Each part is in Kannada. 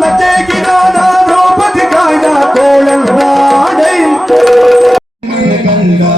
லஜேகிதானா திரௌபதி காய்னா கோழல் நாடை கண்டா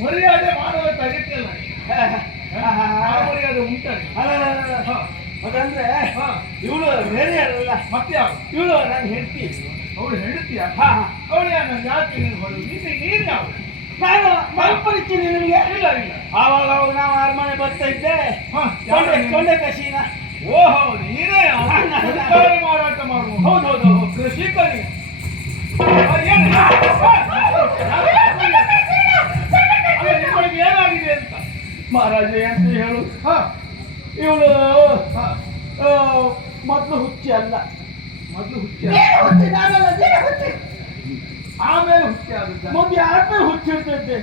ಮರ್ಯಾದೆ ಮಾಡುವ ಅಗತ್ಯಲ್ಲ ಮರ್ಯಾದೆ ಉಂಟಲ್ಲ ಅದಂದ್ರೆ. ಇವಳು ಬೇರೆ ಅಲ್ಲ. ಮತ್ತೆ ಇವಳು ನಾನು ಹೆಂಡತಿ. ಅವಳು ಹೆಂಡತಿಯ? ಅವಳು ನನ್ನ ಜಾತಿ ಹೊರಡು ನೀನು ನೀನು ಯಾವ ನಾನು ಮಲ್ಪರಿತೀನಿ ನಿನಗೆ. ಇಲ್ಲ ಇಲ್ಲ. ಆವಾಗ ಅವಾಗ ನಾವು ಅರಮನೆ ಬರ್ತಾ ಇದ್ದೆ. ಕೊಂಡೆ ಯಾರು? ಕೊಂಡೆ ಕಸಿನ ಓ ಹೌದು ನೀನೇ ಮಾರಾಟ ಮಾಡುವ. ಹೌದು ಹೌದು ಆ, ಏನು? ಮಹಾರಾಜ ಅಂತ ಹೇಳು. ಹಾ ಇವಳು ಮೊದಲು ಹುಚ್ಚಿ ಅಲ್ಲ. ಮೊದಲು ಹುಚ್ಚಿ ಆಮೇಲೆ ಆಮೇಲೆ ಹುಚ್ಚ ಆದದ್ದ ಮುಂದೆ ಆದ್ಮೇಲೆ ಹುಚ್ಚಿರ್ತೈತೆ?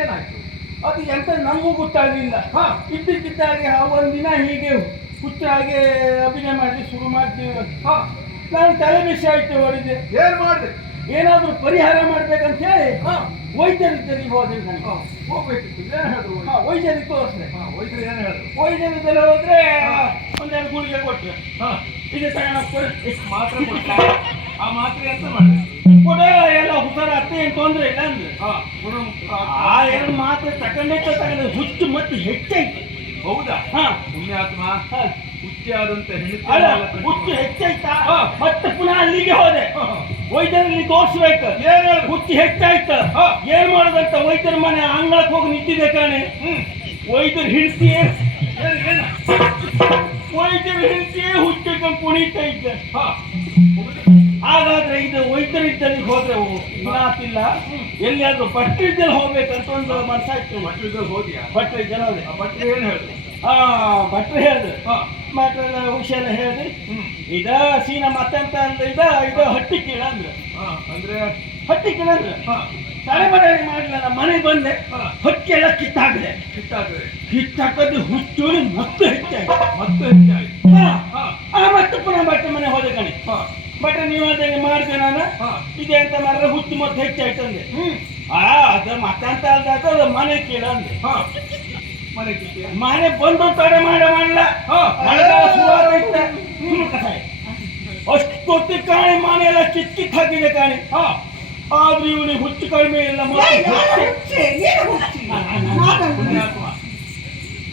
ಏನಾಯ್ತು ಅದು ಎಂತ ನಮಗೂ ಗೊತ್ತಾಗಲಿಲ್ಲ. ಹಾ. ಇದ್ದಕ್ಕಿದ್ದಾಗೆ ಆ ಒಂದಿನ ಹೀಗೆ ಹುಚ್ಚಾಗೆ ಅಭಿನಯ ಮಾಡಿ ಶುರು ಮಾಡ್ತೀವಿ. ಹಾ. ನಾನು ತಲೆ ಬಿಸಿ ಆಯ್ತು ಹೊಡಿದೆ ಏನು ಮಾಡಿದೆ? ಏನಾದ್ರೂ ಪರಿಹಾರ ಮಾಡ್ಬೇಕಂತ ಹೇಳಿ ನನಗೆ ಹಾ, ಹೋಗ್ಬೇಕಿತ್ತು. ಏನಾದ್ರು ವೈದ್ಯರಿಗೆ ತೋರಿಸ್ರೆ ವೈದ್ಯರು ಏನ್ ಹೇಳಿದ್ರು? ವೈದ್ಯರಿದ್ದಲ್ಲಿ ಹೋದ್ರೆ. ಒಂದೆರಡು ಗುಳಿಗೆ ಕೊಟ್ಟರೆ ಇದೆ ತಗೊಂಡು ಮಾತ್ರ ಕೊಟ್ಟ ಆ ಮಾತ್ರೆ ಅಂತ ಮಾಡಿದೆ ಕೊಡ ಎಲ್ಲ ಹುಷಾರ ಅತ್ತೆ ಏನು ತೊಂದರೆ ಇಲ್ಲ ಅಂದ್ರೆ. ಆ ಎರಡು ಮಾತ್ರೆ ತಗೊಂಡು ಹುಚ್ಚು ಮತ್ತೆ ಹೆಚ್ಚಾಯ್ತು ಹೌದಾ? ಹಾ. ಪುಣ್ಯಾತ್ಮ. ಹುಚ್ಚಿ ಆದಂತ ಹುಚ್ಚು ಹೆಚ್ಚಾಯ್ತಾ ಹಾ. ಮತ್ತೆ ಪುನಃ ಅಲ್ಲಿಗೆ ಹೋದೆ. ವೈದ್ಯರಲ್ಲಿ ತೋರಿಸ್ಬೇಕು ಏನ್ ಹೆಚ್ಚಾಯ್ತ ಹುಚ್ಚು ಹೆಚ್ಚಾಯ್ತ. ಹಾ. ಏನ್ ಮಾಡದಂತ ವೈದ್ಯರ ಮನೆ? ಅಂಗಳಕ್ಕೆ ಹೋಗಿ ನಿಂತಿದೆ ಕಾಣೆ. ವೈದ್ಯರು ಹಿಡಿಸಿ ವೈದ್ಯರು ಹಿಡಿಸಿ ಹುಚ್ಚಿ ಕುಣಿತಾ ಇದ್ದ. ಹಾ. ಹಾಗಾದ್ರೆ ಇದು ವೈದ್ಯರಿದ್ದಲ್ಲಿ ಹೋದ್ರೆ ಮಾತಿಲ್ಲ ಎಲ್ಲಿಯಾದ್ರೂ ಭಟ್ರಿದ್ದಲ್ಲಿ ಹೋಗ್ಬೇಕಂತ ಒಂದು ಮನಸ್ಸಾಯ್ತು. ಭಟ್ರಿದ್ದಲ್ಲಿ ಹೋದ್ಯಾ? ಭಟ್ರಿ ಜನ ಹೋದೆ. ಬಟ್ಟೆ ಏನ್ ಹೇಳಿದ್ರು ಆ ಭಟ್ರು ಹೇಳಿದ್ರು ಭಟ್ರೆಲ್ಲ ವಿಷಯ ಹೇಳಿ. ಇದ ಸೀನ ಮತ್ತೆಂತ ಅಂದ್ರೆ ಇದ ಇದ ಹಟ್ಟಿ ಕೀಳ ಅಂದ್ರೆ. ಅಂದ್ರೆ? ಹಟ್ಟಿ ಕೀಳ ಅಂದ್ರೆ. ಹಾ. ತಲೆಬಡಾಯಿ ಮಾಡಲಿಲ್ಲ ನಮ್ಮ ಮನೆಗೆ ಬಂದೆ. ಹಾ. ಹಕ್ಕಿ ಎಲ್ಲ ಕಿತ್ತಾಗಿದೆ. ಕಿತ್ತಾಗ್ತದೆ ಕಿತ್ತಾಕದ್ದು ಹುಚ್ಚೂರಿ ಮತ್ತೆ ಹೆಚ್ಚಾಯ್ತು ಮತ್ತೆ ಹೆಚ್ಚಾಯ್ತು ಆ ಮತ್ತೆ ಪುನಃ ಬಟ್ಟೆ ಮನೆ ಹೋದೆ ಕಣಿ. ಬಟ್ಟೆ ನೀವು ಅದೇ ಮಾಡಿದೆ ನಾನು. ಇದೆ ಅಂತ ಮಾಡಿದ್ರೆ ಹುಚ್ಚು ಮತ್ತೆ ಹೆಚ್ಚಾಯ್ತು ಅಂದೆ. ಆ ಅದು ಮತ್ತಂತ ಅಲ್ದಾಗ ಅದು ಮನೆ ಕೀಳ ಅಂದೆ. ಮನೆ ಕಿತ್ತ ಮನೆ ಬಂದು ತಡೆ ಮಾಡ ಮಾಡಲ್ಲ ಹಾ ಮಳೆಗಾಲ ಶುರುವಾಗೈತೆ ಹ್ಮ್ ಕಸಾಯ ಅಷ್ಟೊತ್ತಿ ಕಾಣಿ ಮನೆ ಎಲ್ಲ ಹಾಕಿದೆ ಕಾಣಿ ಆದ್ರೆ ಆದ್ರೂ ಇವನಿಗೆ ಹುಚ್ಚು ಕಡಿಮೆ ಇಲ್ಲ ಮತ್ತೆ ಹೆಚ್ಚೆ. ಪುಣ್ಯಾತ್ಮ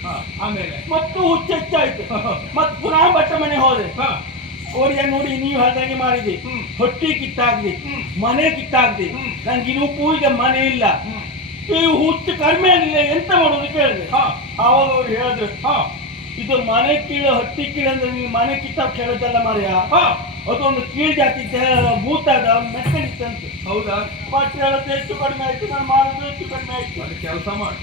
ಹಾ ಆಮೇಲೆ ಮತ್ತು ಹುಚ್ಚು ಹೆಚ್ಚಾಯ್ತು. ಮತ್ ಪುನಃ ಬಟ್ಟ ಮನೆ ಹೋದೆ. ಹಾ ಓಡಿಯ ನೋಡಿ ನೀವು ಹೇಳ್ದಂಗೆ ಮಾಡಿದಿ ಹೊಟ್ಟೆ ಕಿತ್ತಾಗ್ದಿ. ಮನೆ ಕಿತ್ತಾಗ್ದಿ. ನಂಗೆ ಇನ್ನು ಈಗ ಮನೆ ಇಲ್ಲ. ನೀವು ಹುಚ್ಚು ಕಡಿಮೆ ಆಗಲಿಲ್ಲ ಎಂತ ಮಾಡೋದು ಕೇಳಿದೆ. ಹಾ. ಆವಾಗ ಅವ್ರು ಹೇಳಿದ್ರು ಹಾ. ಇದು ಮನೆ ಕೀಳು ಹೊಟ್ಟಿ ಕೀಳು ಅಂದ್ರೆ ನೀವು ಮನೆ ಕಿತ್ತಾಗ ಕೇಳೋದಲ್ಲ ಮಾರಿಯ ಹಾ. ಅದೊಂದು ಕೀಳ್ ಜಾತಿ ಭೂತ ಅದ ಅಂತ. ಹೌದಾ? ಬಟ್ ಹೇಳೋದು ಹೆಚ್ಚು ಕಡಿಮೆ ಆಯ್ತು ನಾನು ಮಾಡೋದು ಹೆಚ್ಚು ಕಡಿಮೆ ಆಯ್ತು. ಅದು ಕೆಲಸ ಮಾಡಿ.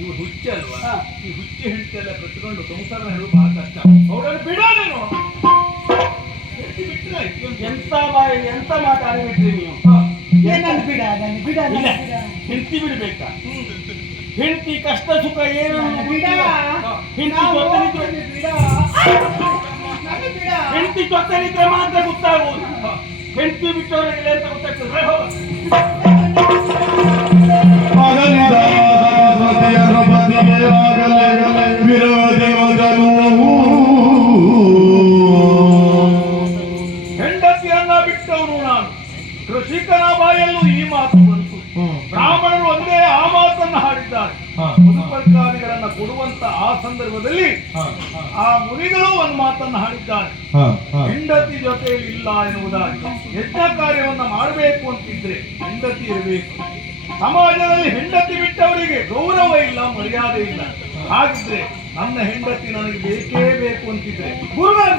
ಇವು ಹುಚ್ಚ ಅಲ್ವಾ? ಈ ಹುಚ್ಚಿ ಹೆಂಡತಿ ಎಲ್ಲ ಕಟ್ಕೊಂಡು ಸಂಸಾರ ಹೇಳು ಬಹಳ ಕಷ್ಟ. ಅವರನ್ನು ಬಿಡೋ ನೀನು. ಎಂತ ಬಾಯಿ ಎಂತ ಮಾತಾಡಿಬಿಟ್ರಿ ನೀವು. ಏನನ್ನು ಬಿಡ ಅದನ್ನು? ಬಿಡ ಹೆಂಡತಿ ಬಿಡ್ಬೇಕಾ? ಹೆಂಡತಿ ಕಷ್ಟ ಸುಖ ಏನು? ಬಿಡ ಹೆಂಡತಿ ಬಿಡ. ಹೆಂಡತಿ ಜೊತೆಲಿದ್ರೆ ಮಾತ್ರ ಗೊತ್ತಾಗುವುದು. ಹೆಂಡತಿ ಬಿಟ್ಟವರಿಗೆ ಅಂತ ಗೊತ್ತಾಗ್ತದೆ. ಹೆಂಡತಿಯನ್ನ ಬಿಟ್ಟವನು ನಾನು. ಕೃಷಿಕನ ಬಾಯಲ್ಲೂ ಈ ಮಾತು ಬಂತು. ಬ್ರಾಹ್ಮಣರು ಒಂದೇ ಆ ಮಾತನ್ನ ಹಾಡಿದ್ದಾರೆ. ಕೊಡುವ ಕೊಡುವಂತ ಆ ಸಂದರ್ಭದಲ್ಲಿ ಆ ಮುನಿಗಳು ಒಂದು ಮಾತನ್ನು ಹಾಡಿದ್ದಾರೆ. ಹೆಂಡತಿ ಜೊತೆಯಲ್ಲಿ ಇಲ್ಲ ಎನ್ನುವುದಾಗಿ. ಯಜ್ಞ ಕಾರ್ಯವನ್ನ ಮಾಡಬೇಕು ಅಂತಿದ್ರೆ ಹೆಂಡತಿ ಇರಬೇಕು. ಸಮಾಜದಲ್ಲಿ ಹೆಂಡತಿ ಬಿಟ್ಟವರಿಗೆ ಗೌರವ ಇಲ್ಲ ಮರ್ಯಾದೆ ಇಲ್ಲ. ಹಾಗಿದ್ರೆ ನನ್ನ ಹೆಂಡತಿ ನನಗೆ ಬೇಕೇ ಬೇಕು ಅಂತಿದ್ರೆ ಗುರುಗಳ